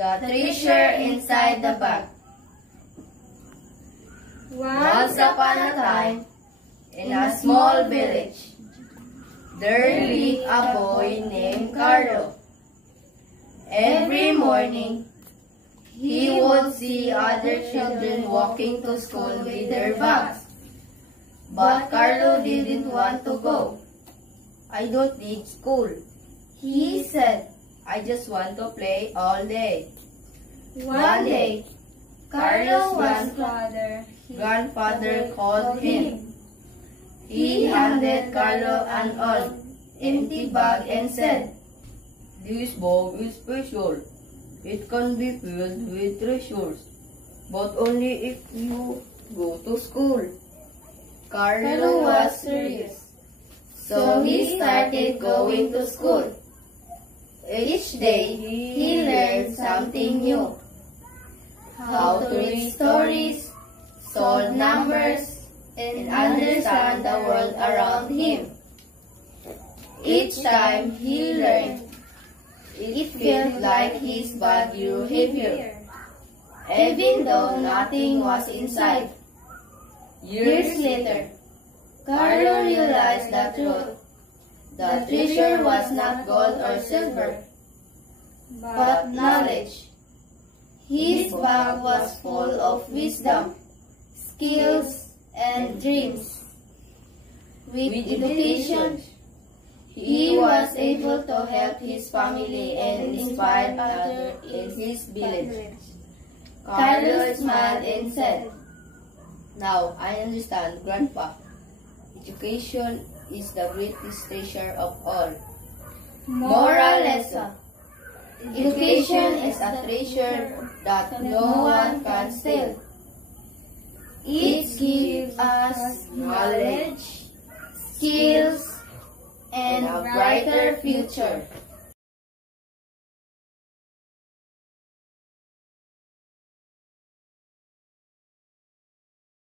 The treasure inside the bag. Once upon a time, in a small village, there lived a boy named Carlo. Every morning, he would see other children walking to school with their bags. But Carlo didn't want to go. "I don't need school," he said. "I just want to play all day." One day, Carlo's grandfather called him. He handed Carlo an old, empty bag and said, "This bag is special. It can be filled with treasures, but only if you go to school." Carlo was serious, so he started going to school. Each day, he learned something new. How to read stories, solve numbers, and understand the world around him. Each time he learned, it felt like his bag grew heavier, even though nothing was inside. Years later, Carlo realized the truth. The treasure was not gold or silver, but knowledge. His bag was full of wisdom, skills, and dreams. With education, he was able to help his family and inspire others in his village. Carlo smiled and said, "Now I understand, Grandpa. Education is the greatest treasure of all." Moral lesson: education is a treasure that no one can steal. It gives us knowledge, skills, and a brighter future.